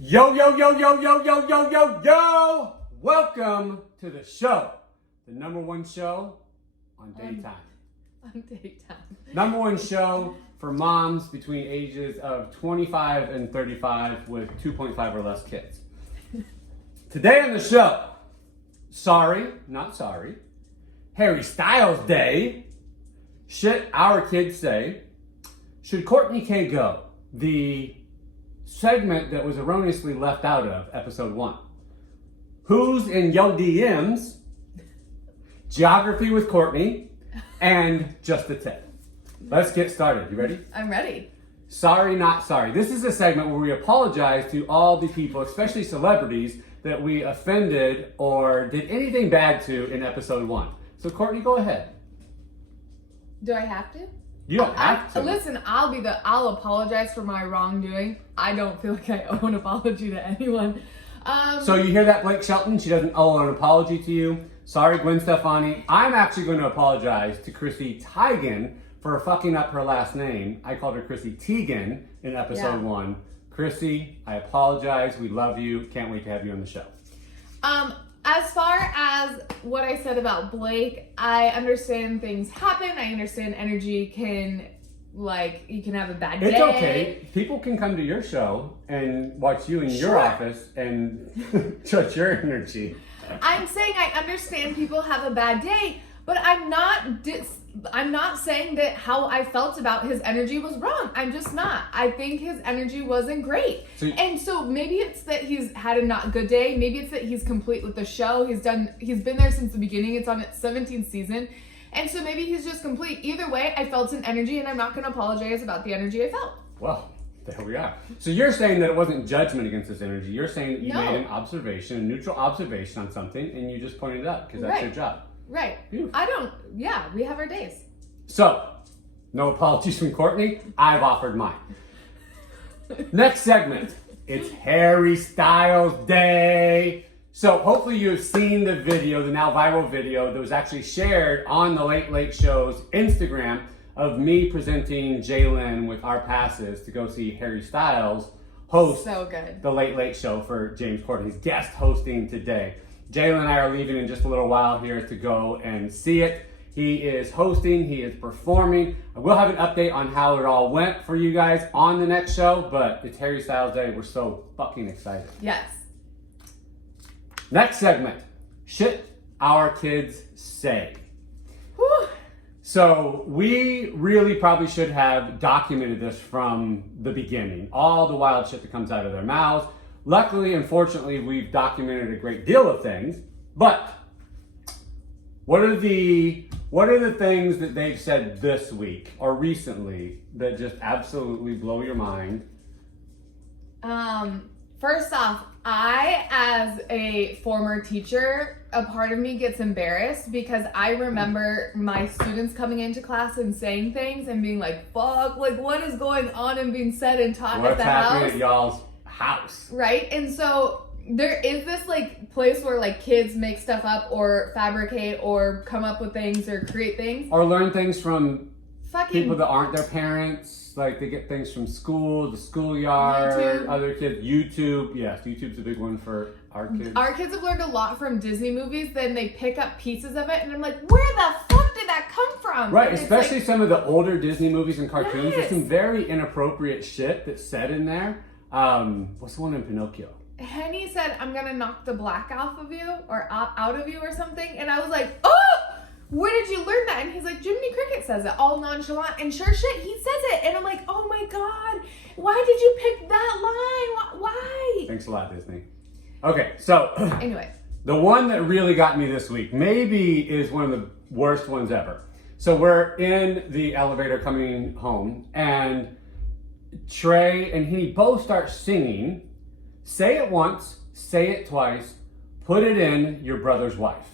Yo, yo, yo, yo, yo, yo, yo, yo, yo! Welcome to the show. The number one show on daytime. On daytime. Number one show for moms between ages of 25 and 35 with 2.5 or less kids. Today on the show, sorry, not sorry, Harry Styles Day, shit our kids say, should Kourtney K go? The segment that was erroneously left out of episode 1. Who's in yo DMs? Geography with Courtney, and just a tip. Let's get started. You ready? I'm ready. Sorry, not sorry. This is a segment where we apologize to all the people, especially celebrities, that we offended or did anything bad to in episode 1. So Courtney, go ahead. Do I have to? You don't have to. Listen, I'll apologize for my wrongdoing. I don't feel like I owe an apology to anyone. So you hear that, Blake Shelton? She doesn't owe an apology to you. Sorry, Gwen Stefani. I'm actually going to apologize to Chrissy Teigen for fucking up her last name. I called her Chrissy Teigen in episode 1. Chrissy, I apologize. We love you. Can't wait to have you on the show. As far as what I said about Blake, I understand things happen. I understand energy can, you can have a bad day. It's okay. People can come to your show and watch you in your office and judge your energy. I'm saying I understand people have a bad day, but I'm not saying that how I felt about his energy was wrong. I'm just not. I think his energy wasn't great. So maybe it's that he's had a not good day. Maybe it's that he's complete with the show. He's been there since the beginning. It's on its 17th season. And so maybe he's just complete. Either way, I felt an energy and I'm not going to apologize about the energy I felt. Well, there we are. So you're saying that it wasn't judgment against this energy. You're saying that you made an observation, a neutral observation on something, and you just pointed it out because that's your job. Right. Beautiful. We have our days. So, no apologies from Courtney. I've offered mine. Next segment. It's Harry Styles Day. So hopefully you have seen the video, the now viral video that was actually shared on the Late Late Show's Instagram of me presenting Jalen with our passes to go see Harry Styles host the Late Late Show for James Courtney's guest hosting today. Jalen and I are leaving in just a little while here to go and see it. He is hosting, he is performing. I will have an update on how it all went for you guys on the next show, but it's Harry Styles Day. We're so fucking excited. Yes. Next segment, shit our kids say. Whew. So we really probably should have documented this from the beginning, all the wild shit that comes out of their mouths. Luckily, unfortunately, we've documented a great deal of things, but what are the things that they've said this week or recently that just absolutely blow your mind? First off, I, as a former teacher, a part of me gets embarrassed because I remember my students coming into class and saying things and being like, fuck, what is going on and being said and taught at the house? What's happening at y'all's house? Right? And so there is this place where kids make stuff up or fabricate or come up with things or create things. Or learn things from people that aren't their parents. They get things from school, the schoolyard, YouTube. Other kids. YouTube. Yes, YouTube's a big one for our kids. Our kids have learned a lot from Disney movies. Then they pick up pieces of it and I'm like, where the fuck did that come from? Right, and especially some of the older Disney movies and cartoons. There's some very inappropriate shit that's said in there. What's the one in Pinocchio? Henny said, I'm gonna knock the black off of you or out of you or something. And I was like, oh, where did you learn that? And he's like, Jiminy Cricket says it all nonchalant. And sure shit, he says it. And I'm like, oh my God, why did you pick that line? Why? Thanks a lot, Disney. Okay, so anyway, the one that really got me this week maybe is one of the worst ones ever. So we're in the elevator coming home and Trey and he both start singing, say it once, say it twice, put it in your brother's wife.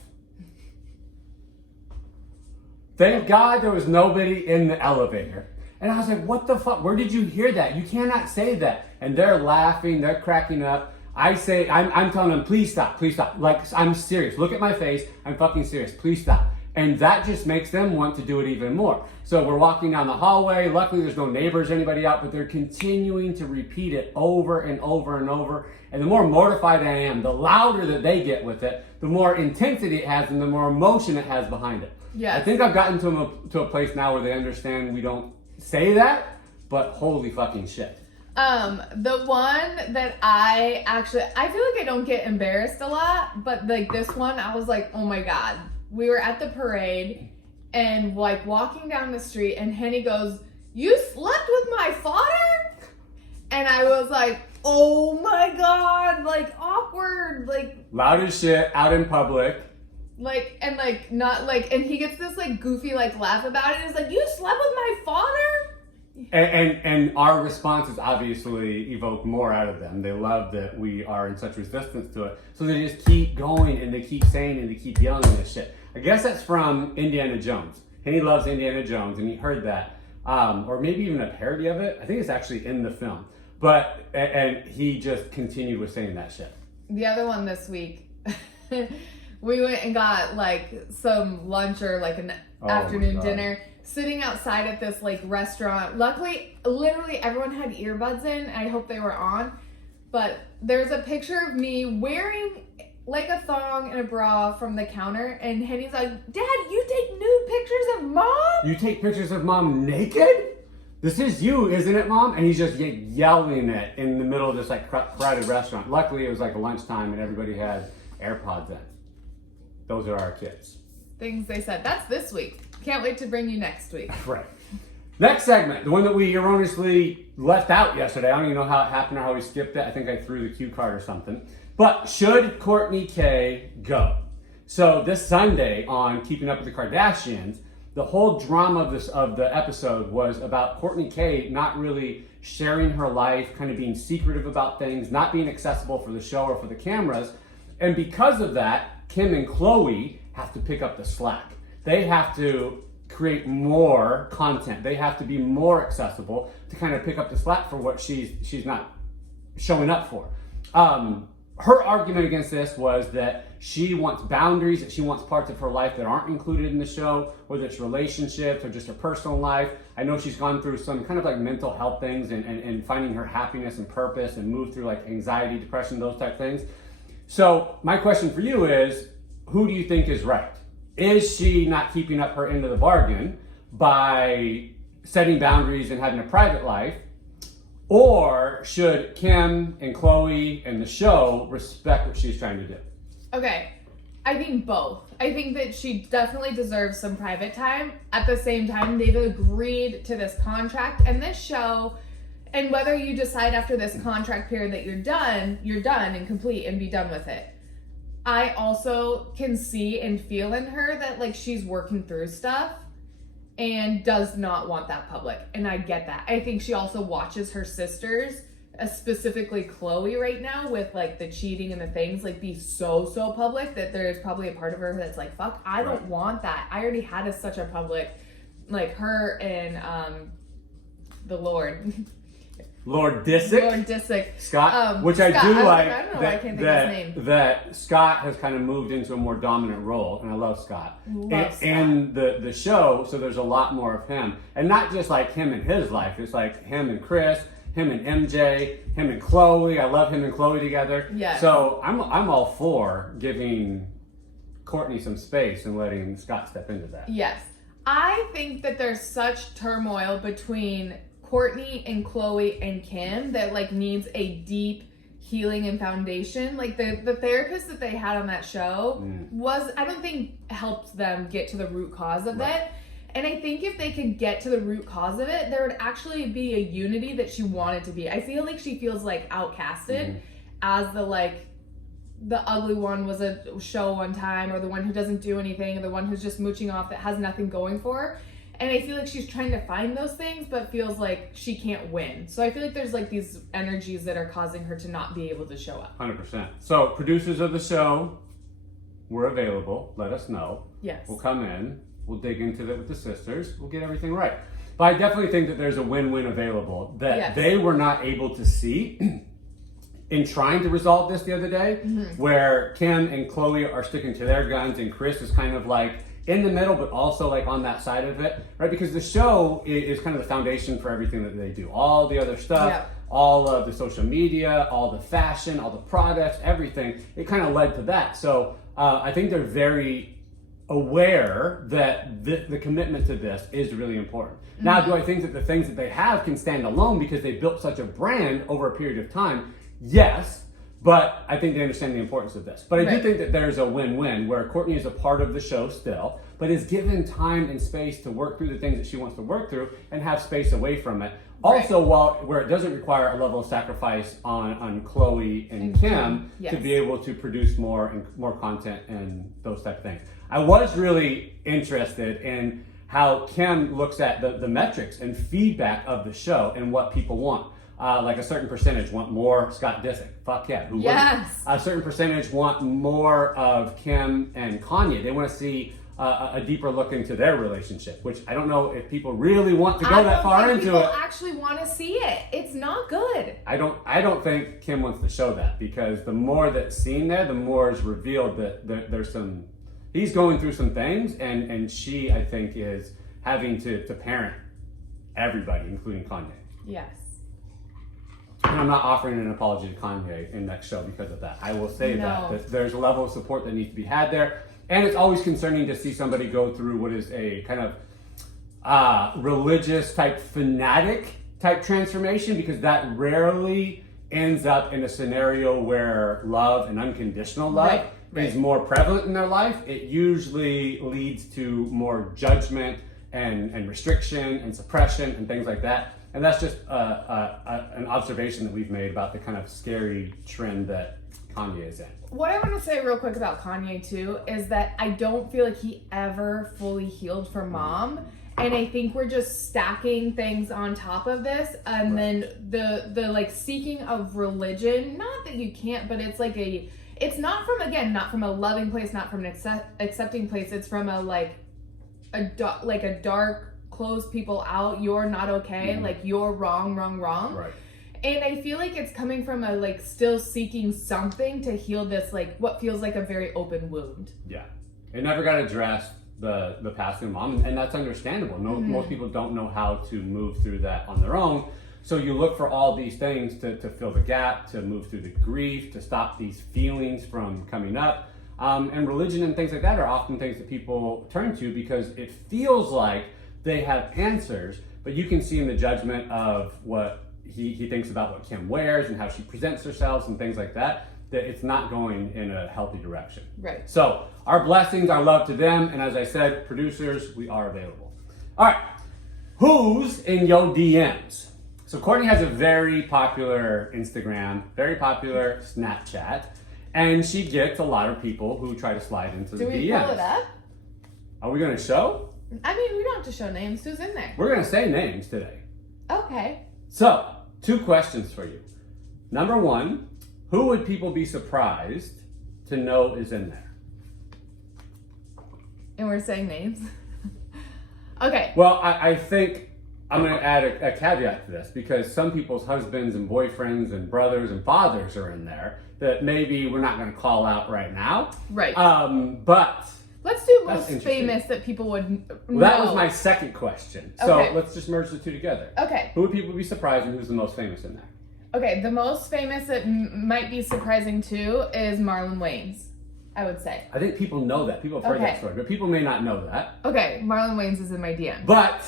Thank God there was nobody in the elevator. And I was like, what the fuck? Where did you hear that? You cannot say that. And they're laughing, they're cracking up. I'm telling them, please stop, please stop. I'm serious. Look at my face. I'm fucking serious. Please stop. And that just makes them want to do it even more. So we're walking down the hallway. Luckily, there's no neighbors, anybody out, but they're continuing to repeat it over and over and over. And the more mortified I am, the louder that they get with it, the more intensity it has and the more emotion it has behind it. Yeah. I think I've gotten to a place now where they understand we don't say that, but holy fucking shit. The one that I feel like I don't get embarrassed a lot, but like this one, I was like, oh my God. We were at the parade and like walking down the street and Henny goes, "You slept with my father?" And I was like, oh my God, like awkward, like loud as shit out in public. Like, and like, not like, and he gets this like goofy like laugh about it. It's like, "You slept with my father?" And our responses obviously evoke more out of them. They love that we are in such resistance to it. So they just keep going and they keep saying and they keep yelling this shit. I guess that's from Indiana Jones. And he loves Indiana Jones and he heard that. Or maybe even a parody of it. I think it's actually in the film. But, and he just continued with saying that shit. The other one this week, we went and got like some lunch or like an afternoon dinner. Sitting outside at this like restaurant. Luckily, literally everyone had earbuds in. I hope they were on. But there's a picture of me wearing like a thong and a bra from the counter. And Henny's like, "Dad, you take nude pictures of Mom?" You take pictures of Mom naked? This is you, isn't it, Mom? And he's just yelling it in the middle of this like crowded restaurant. Luckily, it was like lunchtime and everybody had AirPods in. Those are our kids. Things they said. That's this week. Can't wait to bring you next week. Right. Next segment, the one that we erroneously left out yesterday. I don't even know how it happened or how we skipped it. I think I threw the cue card or something. But should Kourtney K go? So this Sunday on Keeping Up with the Kardashians, the whole drama of the episode was about Kourtney K not really sharing her life, kind of being secretive about things, not being accessible for the show or for the cameras. And because of that, Kim and Khloe have to pick up the slack. They have to create more content. They have to be more accessible to kind of pick up the slack for what she's not showing up for. Her argument against this was that she wants boundaries, that she wants parts of her life that aren't included in the show, whether it's relationships or just her personal life. I know she's gone through some kind of like mental health things and finding her happiness and purpose and moved through like anxiety, depression, those type things. So my question for you is, who do you think is right? Is she not keeping up her end of the bargain by setting boundaries and having a private life? Or should Kim and Khloe and the show respect what she's trying to do? Okay, I think both. I think that she definitely deserves some private time. At the same time, they've agreed to this contract and this show. And whether you decide after this contract period that you're done and complete and be done with it. I also can see and feel in her that like she's working through stuff and does not want that public. And I get that. I think she also watches her sisters, specifically Khloe right now with like the cheating and the things like be so public that there's probably a part of her that's like, fuck, I don't want that. I already had such a public, like her and the Lord. Lord Disick. Lord Disick. Scott, which Scott, I do like I don't know why I can't think of his name. that Scott has kind of moved into a more dominant role, and I love Scott. Scott. And the show, so there's a lot more of him. And not just like him and his life, it's like him and Chris, him and MJ, him and Khloe. I love him and Khloe together. Yeah. So I'm all for giving Kourtney some space and letting Scott step into that. Yes. I think that there's such turmoil between Kourtney and Khloe and Kim that like needs a deep healing and foundation. Like the therapist that they had on that show was, I don't think helped them get to the root cause of it. And I think if they could get to the root cause of it, there would actually be a unity that she wanted to be. I feel like she feels like outcasted as the ugly one was a show one time, or the one who doesn't do anything, or the one who's just mooching off that has nothing going for her. And I feel like she's trying to find those things, but feels like she can't win. So I feel like there's like these energies that are causing her to not be able to show up. 100%. So producers of the show, we're available. Let us know. Yes. We'll come in. We'll dig into it with the sisters. We'll get everything right. But I definitely think that there's a win-win available that they were not able to see in trying to resolve this the other day, where Kim and Khloe are sticking to their guns and Chris is kind of like in the middle, but also like on that side of it, right? Because the show is kind of the foundation for everything that they do. All the other stuff, all of the social media, all the fashion, all the products, everything, it kind of led to that. So I think they're very aware that the commitment to this is really important. Now, do I think that the things that they have can stand alone because they built such a brand over a period of time? Yes, but I think they understand the importance of this. But I do think that there's a win-win where Kourtney is a part of the show still, but is given time and space to work through the things that she wants to work through and have space away from it. Also, where it doesn't require a level of sacrifice on Chloe and Kim to be able to produce more content and those type of things. I was really interested in how Kim looks at the metrics and feedback of the show and what people want. Like a certain percentage want more Scott Disick. Fuck yeah. Who wouldn't? A certain percentage want more of Kim and Kanye. They want to see a deeper look into their relationship, which I don't know if people really want to go that far into it. People actually want to see it. It's not good. I don't think Kim wants to show that, because the more that's seen there, the more is revealed that there's some. He's going through some things, and she, I think, is having to parent everybody, including Kanye. Yes. And I'm not offering an apology to Kanye in that show because of that. I will say that there's a level of support that needs to be had there. And it's always concerning to see somebody go through what is a kind of religious type fanatic type transformation, because that rarely ends up in a scenario where love and unconditional love is more prevalent in their life. It usually leads to more judgment and restriction and suppression and things like that. And that's just an observation that we've made about the kind of scary trend that Kanye is in. What I want to say real quick about Kanye too is that I don't feel like he ever fully healed from mom. And I think we're just stacking things on top of this. And then the like seeking of religion, not that you can't, but it's like it's not from, again, not from a loving place, not from an accepting place. It's from a dark, close people out. You're not okay. Like you're wrong. Right. And I feel like it's coming from a like still seeking something to heal this, like what feels like a very open wound. Yeah. It never got addressed, the passing of mom, and that's understandable. Most people don't know how to move through that on their own. So you look for all these things to fill the gap, to move through the grief, to stop these feelings from coming up. And religion and things like that are often things that people turn to because it feels like they have answers, but you can see in the judgment of what he thinks about what Kim wears and how she presents herself and things like that, that it's not going in a healthy direction. Right. So our blessings, our love to them, and as I said, producers, we are available. All right, who's in your DMs? So Kourtney has a very popular Instagram, very popular Snapchat, and she gets a lot of people who try to slide into the DMs. Do we pull it up? Are we going to show? I mean, we don't have to show names. Who's in there? We're going to say names today. Okay. So, 2 questions for you. Number 1, who would people be surprised to know is in there? And we're saying names? Okay. Well, I think I'm going to add a caveat to this, because some people's husbands and boyfriends and brothers and fathers are in there that maybe we're not going to call out right now. Right. But let's do most famous that people would know. Well, that was my second question. So let's just merge the 2 together. Okay. Who would people be surprised and who's the most famous in there? Okay, the most famous that might be surprising too is Marlon Wayans, I would say. I think people know that. People have heard that story, but people may not know that. Okay, Marlon Wayans is in my DM. But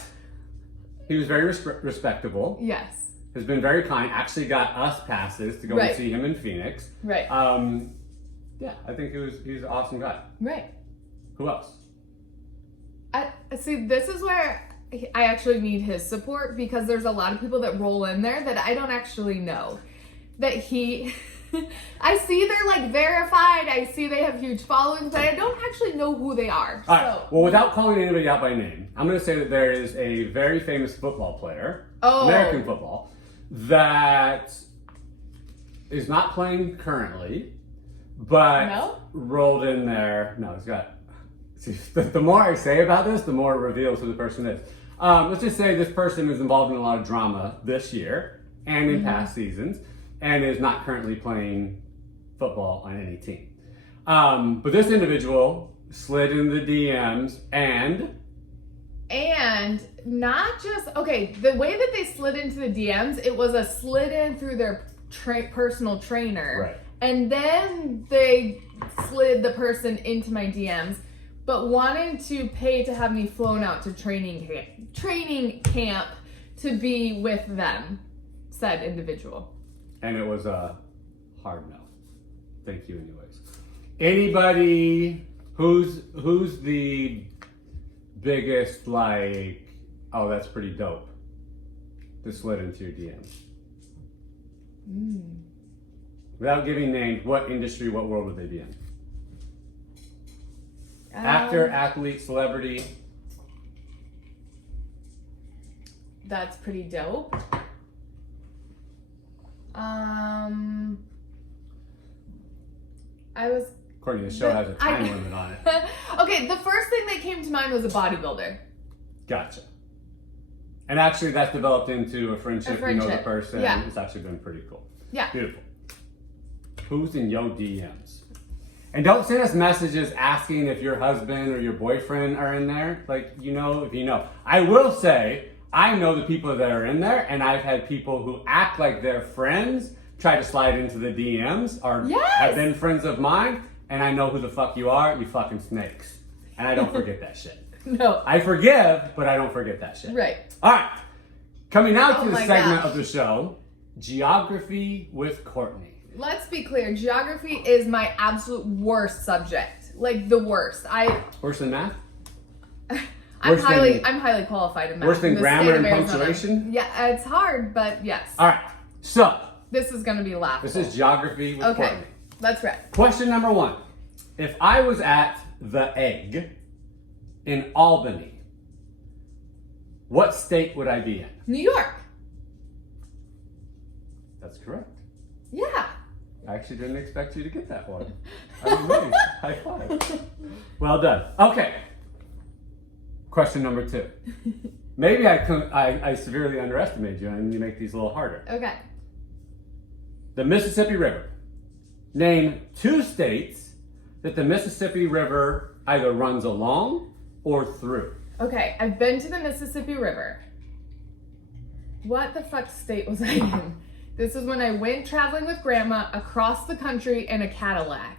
he was very respectable. Yes. Has been very kind. Actually got us passes to go and see him in Phoenix. Right. Yeah, I think he's an awesome guy. Right. Who else? I see. This is where I actually need his support, because there's a lot of people that roll in there that I don't actually know. That he, I see they're like verified. I see they have huge followings, but I don't actually know who they are. All right. Well, without calling anybody out by name, I'm going to say that there is a very famous football player, American football, that is not playing currently, but rolled in there. No, he's got. See, the more I say about this, the more it reveals who the person is. Let's just say this person is involved in a lot of drama this year and in past seasons, and is not currently playing football on any team. But this individual slid in the DMs and not just, okay, the way that they slid into the DMs, it was a slid in through their personal trainer. Right. And then they slid the person into my DMs, but wanted to pay to have me flown out to training camp to be with them, said individual. And it was a hard no. Thank you anyways. Anybody who's the biggest, like, oh, that's pretty dope, that slid into your DMs? Without giving names, what industry, what world would they be in? Actor, athlete, celebrity. That's pretty dope. Courtney, the show has a time limit on it. Okay, the first thing that came to mind was a bodybuilder. Gotcha. And actually, that's developed into a friendship. You know the person. Yeah. It's actually been pretty cool. Yeah. Beautiful. Who's in your DMs? And don't send us messages asking if your husband or your boyfriend are in there. Like, you know, if you know. I will say, I know the people that are in there, and I've had people who act like they're friends try to slide into the DMs or have been friends of mine, and I know who the fuck you are, you fucking snakes. And I don't forget that shit. No. I forgive, but I don't forget that shit. Right. All right. Coming now to the segment of the show, Geography with Courtney. Let's be clear, geography is my absolute worst subject. Like the worst. Worse than math? I'm highly qualified in math. Worse than grammar and punctuation? Yeah, it's hard, but yes. All right. So, this is going to be laughable. This is Geography with Courtney. Okay, let's read. Question number 1. If I was at the Egg in Albany, what state would I be in? New York. That's correct. Yeah. I actually didn't expect you to get that one. I'm amazed. High five. Well done. Okay. Question number 2. Maybe I severely underestimated you and you make these a little harder. Okay. The Mississippi River. Name 2 states that the Mississippi River either runs along or through. Okay, I've been to the Mississippi River. What the fuck state was I in? This is when I went traveling with grandma across the country in a Cadillac.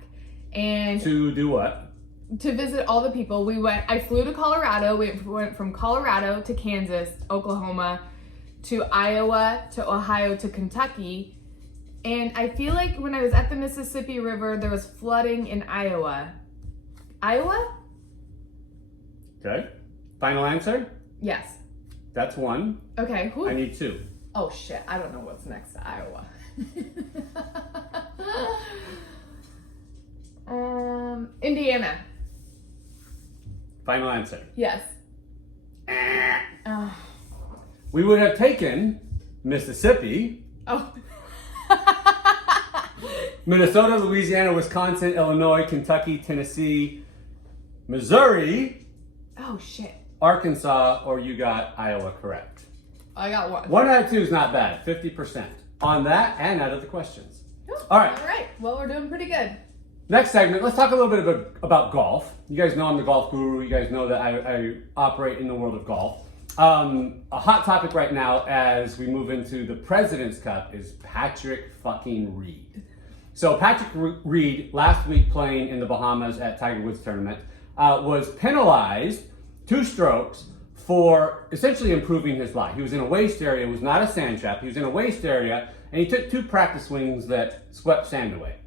And to do what? To visit all the people. I flew to Colorado. We went from Colorado to Kansas, Oklahoma, to Iowa, to Ohio, to Kentucky. And I feel like when I was at the Mississippi River, there was flooding in Iowa. Iowa? Okay. Final answer? Yes. That's 1. Okay. Who? I need 2. Oh shit, I don't know what's next to Iowa. Indiana. Final answer. Yes. Oh. We would have taken Mississippi, Oh. Minnesota, Louisiana, Wisconsin, Illinois, Kentucky, Tennessee, Missouri, Oh shit. Arkansas, or you got Iowa correct. I got 1. 1 out of 2 is not bad. 50% on that and out of the questions. Oh, All right. All right. Well, we're doing pretty good. Next segment, let's talk a little bit about golf. You guys know I'm the golf guru. You guys know that I operate in the world of golf. A hot topic right now as we move into the President's Cup is Patrick fucking Reed. So Patrick Reed, last week playing in the Bahamas at Tiger Woods tournament, was penalized 2 strokes for essentially improving his lie. He was in a waste area. It was not a sand trap. He was in a waste area, and he took 2 practice swings that swept sand away.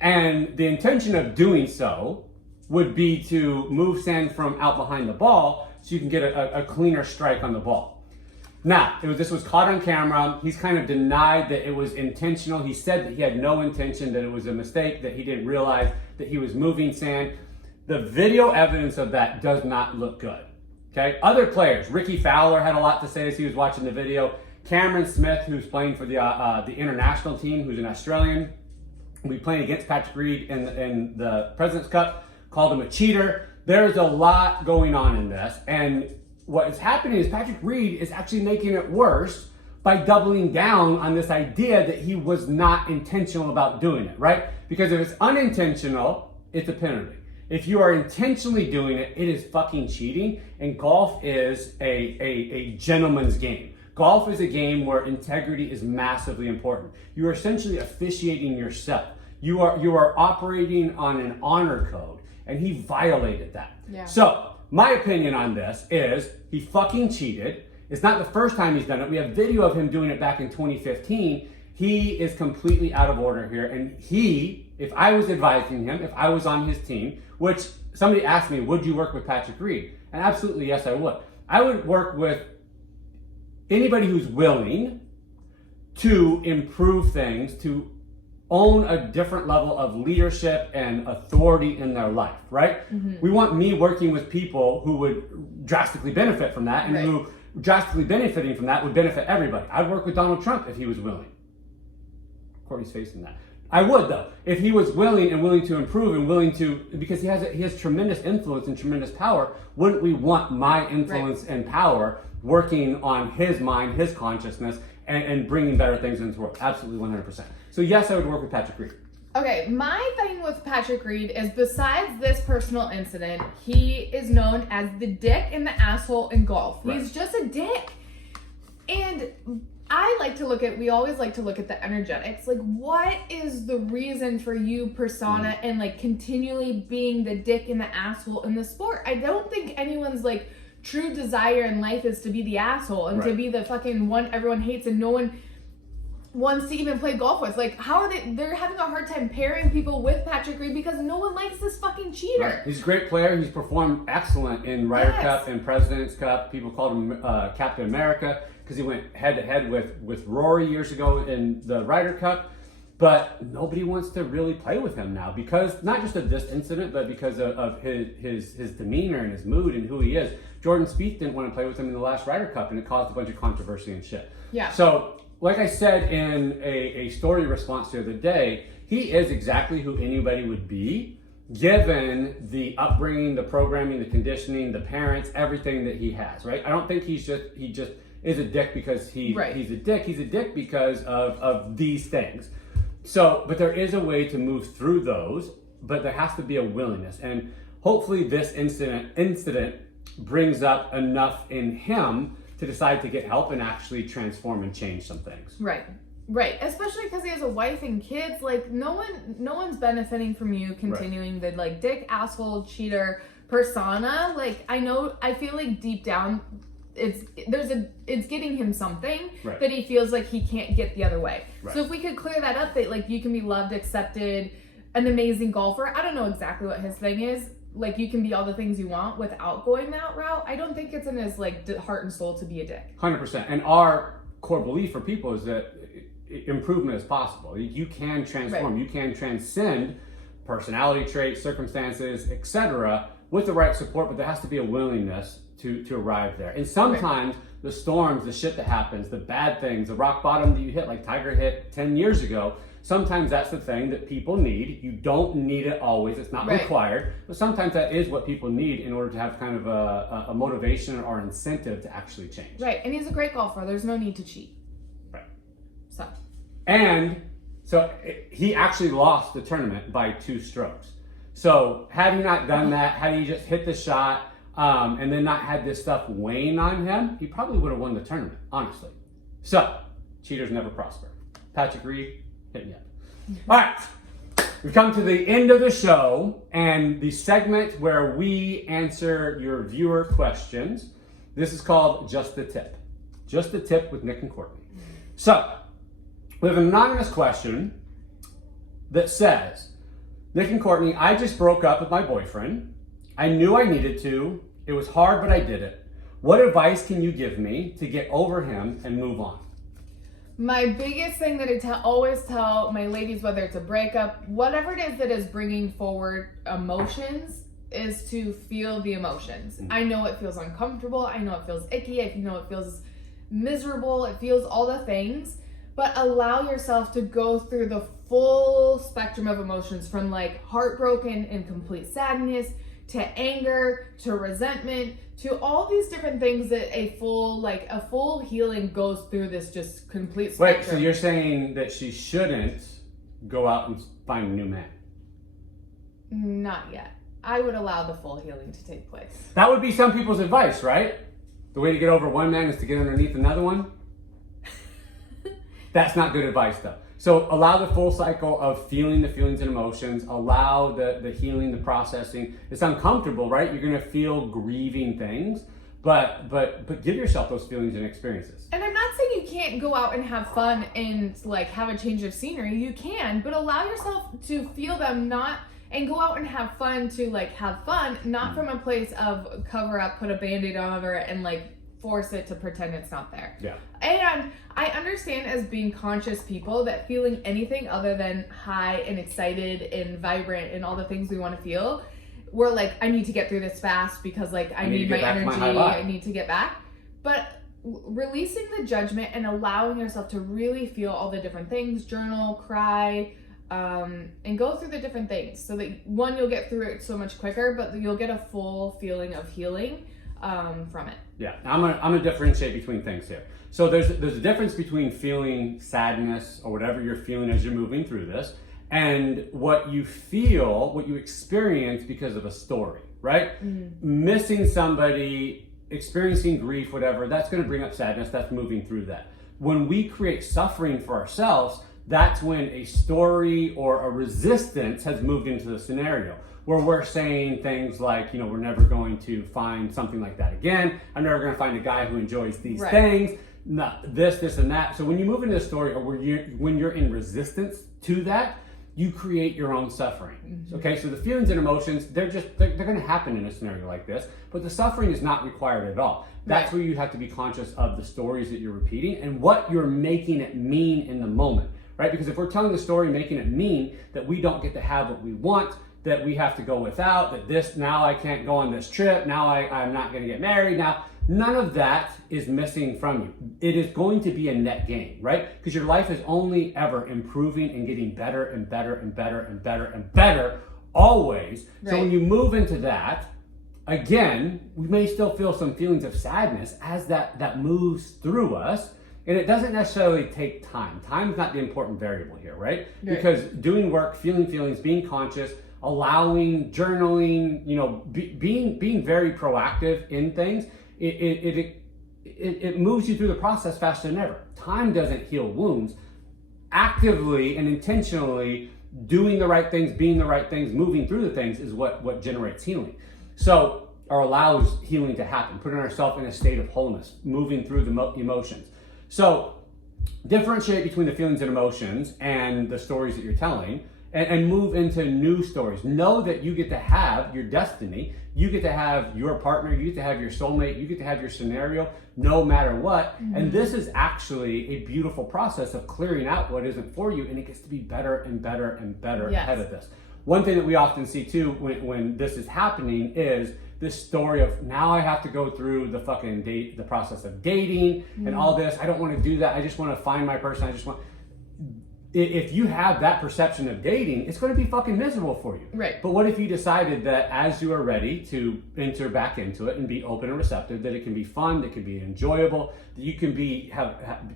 And the intention of doing so would be to move sand from out behind the ball so you can get a cleaner strike on the ball. Now, this was caught on camera. He's kind of denied that it was intentional. He said that he had no intention, that it was a mistake, that he didn't realize that he was moving sand. The video evidence of that does not look good. Okay, other players, Ricky Fowler had a lot to say as he was watching the video. Cameron Smith, who's playing for the international team, who's an Australian, will be playing against Patrick Reed in the President's Cup, called him a cheater. There's a lot going on in this, and what is happening is Patrick Reed is actually making it worse by doubling down on this idea that he was not intentional about doing it, right? Because if it's unintentional, it's a penalty. If you are intentionally doing it, it is fucking cheating. And golf is a gentleman's game. Golf is a game where integrity is massively important. You are essentially officiating yourself. You are operating on an honor code, and he violated that. Yeah. So my opinion on this is he fucking cheated. It's not the first time he's done it. We have video of him doing it back in 2015. He is completely out of order here. And if I was advising him, if I was on his team, which somebody asked me, would you work with Patrick Reed? And absolutely, yes, I would. I would work with anybody who's willing to improve things, to own a different level of leadership and authority in their life, right? Mm-hmm. We want me working with people who would drastically benefit from that, and who drastically benefiting from that would benefit everybody. I'd work with Donald Trump if he was willing. Courtney's facing that. I would, though, if he was willing to improve and willing to, because he has tremendous influence and tremendous power. Wouldn't we want my influence and power working on his mind, his consciousness, and bringing better things into the world? Absolutely, 100%. So yes, I would work with Patrick Reed. Okay, my thing with Patrick Reed is, besides this personal incident, he is known as the dick and the asshole in golf. Right. He's just a dick. And we always like to look at the energetics. Like, what is the reason for you persona and like continually being the dick and the asshole in the sport? I don't think anyone's like true desire in life is to be the asshole and to be the fucking one everyone hates and no one wants to even play golf with. Like, how are they're having a hard time pairing people with Patrick Reed because no one likes this fucking cheater. Right. He's a great player. He's performed excellent in Ryder Cup and President's Cup. People called him Captain America because he went head to head with Rory years ago in the Ryder Cup. But nobody wants to really play with him now because not just of this incident, but because of his demeanor and his mood and who he is. Jordan Spieth didn't want to play with him in the last Ryder Cup, and it caused a bunch of controversy and shit. Yeah. So, like I said in a story response the other day, he is exactly who anybody would be, given the upbringing, the programming, the conditioning, the parents, everything that he has, right? I don't think he just is a dick because he's a dick. He's a dick because of these things. So, but there is a way to move through those, but there has to be a willingness. And hopefully this incident brings up enough in him to decide to get help and actually transform and change some things. Right. Especially because he has a wife and kids. Like, no one's benefiting from you continuing the like dick, asshole, cheater persona. Like, I feel like deep down it's getting him something that he feels like he can't get the other way. So if we could clear that up, that like you can be loved, accepted, an amazing golfer. I don't know exactly what his thing is. Like, you can be all the things you want without going that route. I don't think it's in his like heart and soul to be a dick. 100%. And our core belief for people is that improvement is possible. You can transform. You can transcend personality traits, circumstances, etc. with the right support, but there has to be a willingness to arrive there. And sometimes the storms, the shit that happens, the bad things, the rock bottom that you hit, like Tiger hit 10 years ago, sometimes that's the thing that people need. You don't need it always. It's not required. But sometimes that is what people need in order to have kind of a motivation or incentive to actually change. Right. And he's a great golfer. There's no need to cheat. Right. So he actually lost the tournament by 2 strokes. So had he not done that, had he just hit the shot, and then not had this stuff weighing on him, he probably would have won the tournament, honestly. So, cheaters never prosper. Patrick Reed, hit me up. All right, we've come to the end of the show and the segment where we answer your viewer questions. This is called Just the Tip. Just the Tip with Nick and Courtney. So, we have an anonymous question that says, Nick and Courtney, I just broke up with my boyfriend. I knew I needed to. It was hard, but I did it. What advice can you give me to get over him and move on? My biggest thing that I always tell my ladies, whether it's a breakup, whatever it is that is bringing forward emotions, is to feel the emotions. Mm-hmm. I know it feels uncomfortable. I know it feels icky. I know it feels miserable. It feels all the things. But allow yourself to go through the full spectrum of emotions, from like heartbroken and complete sadness to anger to resentment to all these different things that a full healing goes through this just complete spectrum. Wait, so you're saying that she shouldn't go out and find a new man? Not yet. I would allow the full healing to take place. That would be some people's advice, right? The way to get over one man is to get underneath another one. That's not good advice, though. So allow the full cycle of feeling the feelings and emotions. Allow the healing, the processing. It's uncomfortable, right? You're going to feel grieving things, but give yourself those feelings and experiences. And I'm not saying you can't go out and have fun and like have a change of scenery. You can, but allow yourself to feel them, and go out and have fun to like have fun, not from a place of cover up, put a Band-Aid over it, and like force it to pretend it's not there. Yeah. And I understand as being conscious people that feeling anything other than high and excited and vibrant and all the things we want to feel, we're like, I need to get through this fast because like I need my energy, I need to get back. But releasing the judgment and allowing yourself to really feel all the different things, journal, cry, and go through the different things so that one, you'll get through it so much quicker, but you'll get a full feeling of healing from it. Yeah, I'm gonna differentiate between things here. So there's a difference between feeling sadness or whatever you're feeling as you're moving through this, and what you feel, what you experience because of a story, right? Mm-hmm. Missing somebody, experiencing grief, whatever, that's gonna bring up sadness, that's moving through that. When we create suffering for ourselves, that's when a story or a resistance has moved into the scenario, where we're saying things like, we're never going to find something like that again. I'm never going to find a guy who enjoys these things. Not this, and that. So when you move into a story, or when you're in resistance to that, you create your own suffering. Mm-hmm. Okay, so the feelings and emotions, they're going to happen in a scenario like this, but the suffering is not required at all. That's where you have to be conscious of the stories that you're repeating and what you're making it mean in the moment, right? Because if we're telling the story, making it mean that we don't get to have what we want, that we have to go without, that now I can't go on this trip, now I'm not gonna get married, now none of that is missing from you. It is going to be a net gain, right? Because your life is only ever improving and getting better and better and better and better and better always. Right. So when you move into that, again, we may still feel some feelings of sadness as that moves through us. And it doesn't necessarily take time. Time is not the important variable here, right? Because doing work, feeling feelings, being conscious, allowing, journaling, being very proactive in things, it moves you through the process faster than ever. Time doesn't heal wounds. Actively and intentionally doing the right things, being the right things, moving through the things is what generates healing. So, or allows healing to happen, putting ourselves in a state of wholeness, moving through the emotions. So, differentiate between the feelings and emotions and the stories that you're telling, and move into new stories. Know that you get to have your destiny, you get to have your partner, you get to have your soulmate, you get to have your scenario, no matter what. Mm-hmm. And this is actually a beautiful process of clearing out what isn't for you, and it gets to be better and better and better ahead of this. One thing that we often see too when this is happening is this story of, now I have to go through the process of dating and all this. I don't want to do that. I just want to find my person. If you have that perception of dating, it's going to be fucking miserable for you. Right. But what if you decided that as you are ready to enter back into it and be open and receptive, that it can be fun, that it can be enjoyable, that you can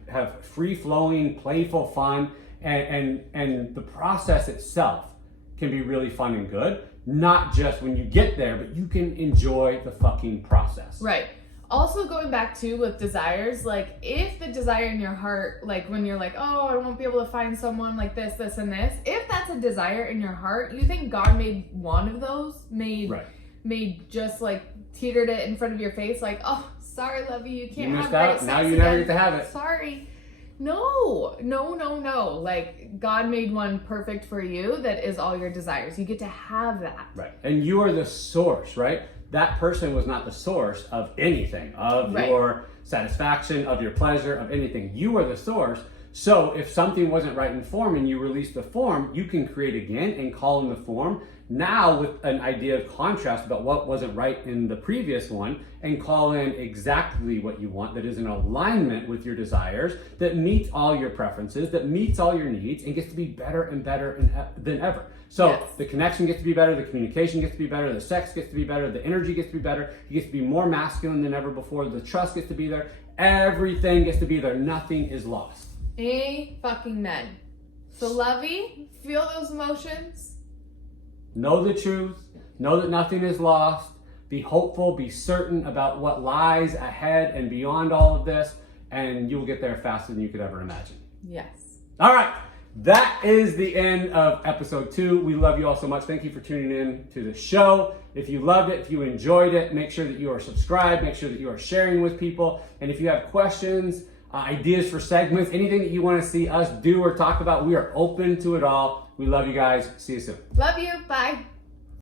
have free-flowing, playful fun, and the process itself can be really fun and good, not just when you get there, but you can enjoy the fucking process. Right. Also, going back to with desires, like if the desire in your heart, like when you're like, oh, I won't be able to find someone like this, this, and this, if that's a desire in your heart, you think God made one of those, made just like teetered it in front of your face, like, oh, sorry, love you can't have great sex now you never get to have it. Sorry. No. Like God made one perfect for you that is all your desires. You get to have that. Right. And you are the source, right? That person was not the source of anything, of your satisfaction, of your pleasure, of anything. You are the source. So if something wasn't right in form and you release the form, you can create again and call in the form. Now with an idea of contrast about what wasn't right in the previous one, and call in exactly what you want that is in alignment with your desires, that meets all your preferences, that meets all your needs, and gets to be better and better than ever. So the connection gets to be better, the communication gets to be better, the sex gets to be better, the energy gets to be better, you get to be more masculine than ever before, the trust gets to be there, everything gets to be there, nothing is lost. Fucking men. So Lovey, feel those emotions. Know the truth, Know that nothing is lost. Be hopeful, be certain about what lies ahead and beyond all of this, and you'll get there faster than you could ever imagine. Yes. All right. That is the end of episode 2. We love you all so much. Thank you for tuning in to the show. If you loved it, if you enjoyed it, make sure that you are subscribed. Make sure that you are sharing with people. And if you have questions, ideas for segments, anything that you want to see us do or talk about, we are open to it all. We love you guys. See you soon. Love you. Bye.